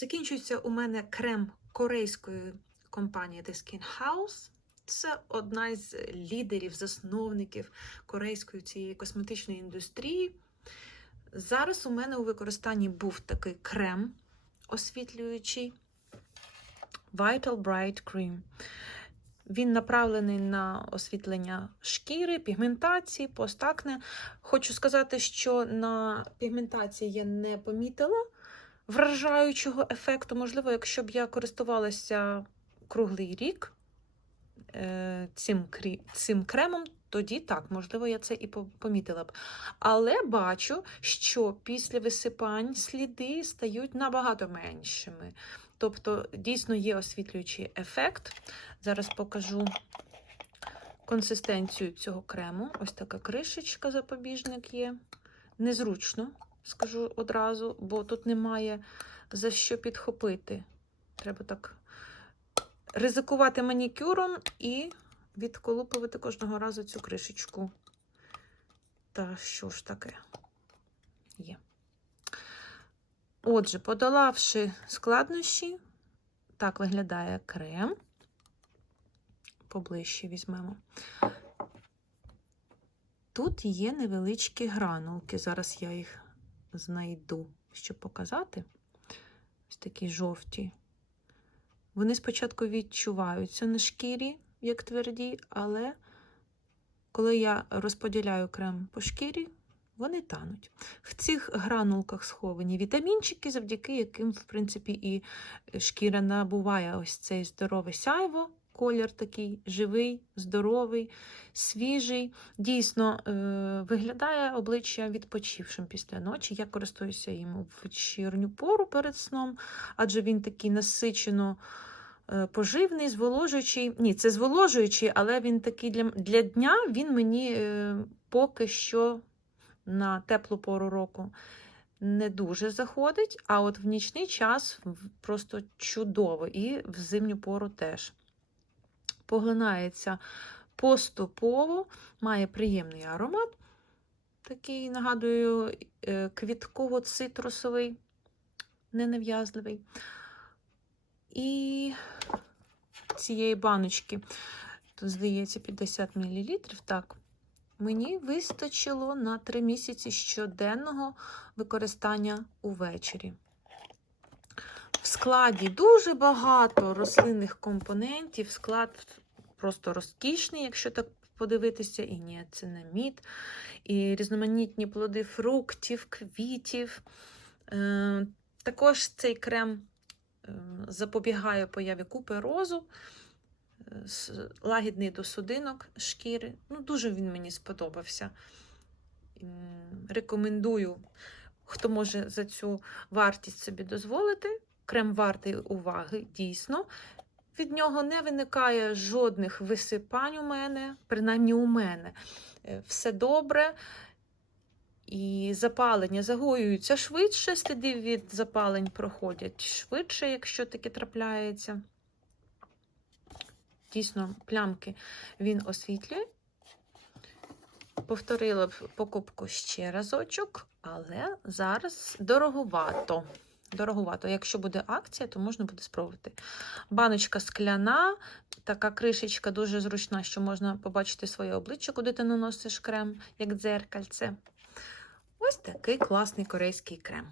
Закінчується у мене крем корейської компанії The Skin House. Це одна із лідерів, засновників корейської цієї косметичної індустрії. Зараз у мене у використанні був такий крем освітлюючий Vital Bright Cream. Він направлений на освітлення шкіри, пігментації, постакне. Хочу сказати, що на пігментації я не помітила вражаючого ефекту. Можливо, якщо б я користувалася круглий рік е, цим, цим кремом, тоді так, можливо, я це і помітила б. Але бачу, що після висипань сліди стають набагато меншими. Тобто, дійсно є освітлюючий ефект. Зараз покажу консистенцію цього крему. Ось така кришечка, запобіжник є. Незручно, скажу одразу, бо тут немає за що підхопити. Треба так ризикувати манікюром і відколупувати кожного разу цю кришечку. Та що ж таке є. Отже, подолавши складнощі, так виглядає крем. Поближче візьмемо. Тут є невеличкі гранулки. Зараз я їх знайду, щоб показати. Ось такі жовті. Вони спочатку відчуваються на шкірі, як тверді, але коли я розподіляю крем по шкірі, вони тануть. В цих гранулках сховані вітамінчики, завдяки яким, в принципі, і шкіра набуває ось цей здорове сяйво, колір такий живий, здоровий, свіжий. Дійсно, е, виглядає обличчя відпочившим після ночі. Я користуюся їм у вечірню пору перед сном, адже він такий насичено е, поживний, зволожуючий. Ні, це зволожуючий, але він такий для, для дня він мені е, поки що на теплу пору року не дуже заходить, а от в нічний час просто чудово, і в зимню пору теж. Поглинається поступово, має приємний аромат, такий, нагадую, е, квітково-цитрусовий, ненав'язливий. І цієї баночки, тут, здається, 50 мл, так, мені вистачило на 3 місяці щоденного використання увечері. Складі дуже багато рослинних компонентів. Склад просто розкішний, якщо так подивитися. І ні, це не мід, і різноманітні плоди фруктів, квітів. Е, Також цей крем е, запобігає появі купи розу, е, лагідний до судинок шкіри. Ну, дуже він мені сподобався. Рекомендую, хто може за цю вартість собі дозволити. Крем вартий уваги, дійсно. Від нього не виникає жодних висипань у мене, принаймні у мене. Е, Все добре. І запалення загоюються швидше, сліди від запалень проходять швидше, якщо таке трапляється. Дійсно, плямки він освітлює. Повторила б покупку ще разочок, але зараз дороговато. Дороговато. Якщо буде акція, то можна буде спробувати. Баночка скляна, така кришечка дуже зручна, що можна побачити своє обличчя, куди ти наносиш крем, як дзеркальце. Ось такий класний корейський крем.